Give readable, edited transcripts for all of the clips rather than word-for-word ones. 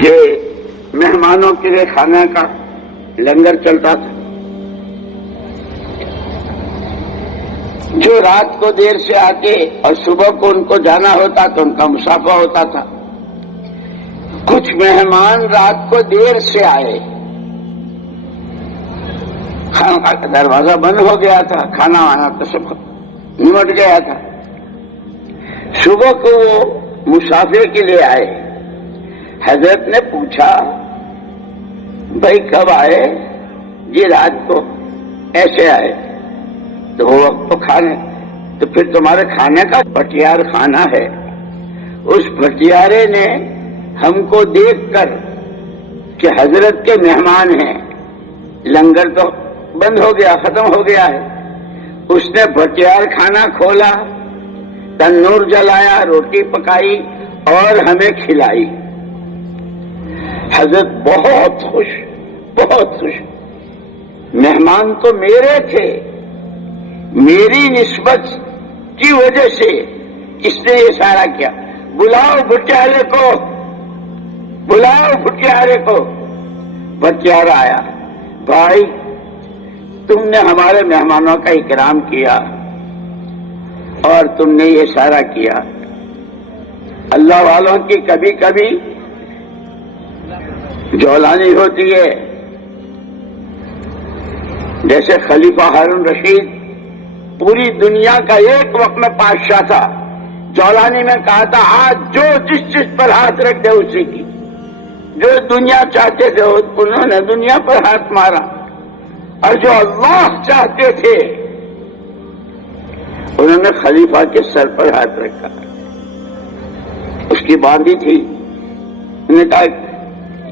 کہ مہمانوں کے لیے کھانا کا لنگر چلتا تھا. جو رات کو دیر سے آتے اور صبح کو ان کو جانا ہوتا تو ان کا مسافہ ہوتا تھا. کچھ مہمان رات کو دیر سے آئے، کھانا کا دروازہ بند ہو گیا تھا، کھانا وانا تو سب نمٹ گیا تھا. صبح کو وہ مسافر کے لیے آئے. حضرت نے پوچھا بھائی کب آئے؟ یہ رات کو ایسے آئے. تو وہ وقت تو کھانے، تو پھر تمہارے کھانے کا بھٹیار خانہ ہے. اس بھٹیارے نے ہم کو دیکھ کر کہ حضرت کے مہمان ہیں، لنگر تو بند ہو گیا، ختم ہو گیا ہے، اس نے بھٹیار خانہ کھولا، تنور جلایا، روٹی پکائی اور ہمیں کھلائی. حضرت بہت خوش، بہت خوش. مہمان تو میرے تھے، میری نسبت کی وجہ سے اس نے یہ سارا کیا. بلاؤ بھٹیارے کو، بلاؤ بھٹیارے کو. بھٹیارا آیا. بھائی تم نے ہمارے مہمانوں کا اکرام کیا اور تم نے یہ سارا کیا. اللہ والوں کی کبھی کبھی جولانی ہوتی ہے. جیسے خلیفہ ہارون رشید پوری دنیا کا ایک وقت میں بادشاہ تھا. جولانی میں کہا تھا آج جو جس چیز پر ہاتھ رکھ دے اسی کی. جو دنیا چاہتے تھے انہوں نے دنیا پر ہاتھ مارا، اور جو اللہ چاہتے تھے انہوں نے خلیفہ کے سر پر ہاتھ رکھا. اس کی باندھی تھی، انہوں نے کہا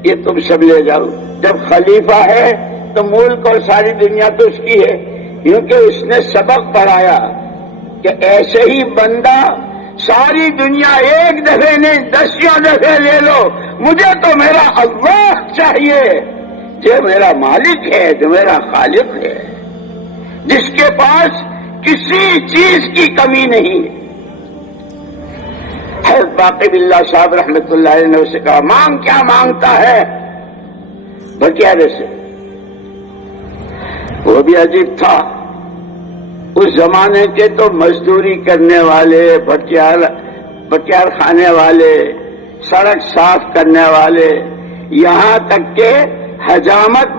یہ تم سب لے جاؤ. جب خلیفہ ہے تو ملک اور ساری دنیا تو اس کی ہے، کیونکہ اس نے سبق پڑھایا کہ ایسے ہی بندہ ساری دنیا ایک دفعے نہیں 10 دفعے لے لو، مجھے تو میرا اللہ چاہیے جو میرا مالک ہے، جو میرا خالق ہے، جس کے پاس کسی چیز کی کمی نہیں. حضرت باقی باللہ صاحب رحمت اللہ علیہ نے اسے کہا مانگ، کیا مانگتا ہے؟ بھٹیارے سے. وہ بھی عجیب تھا. اس زمانے کے تو مزدوری کرنے والے، بھٹیار کھانے والے، سڑک صاف کرنے والے، یہاں تک کہ حجامت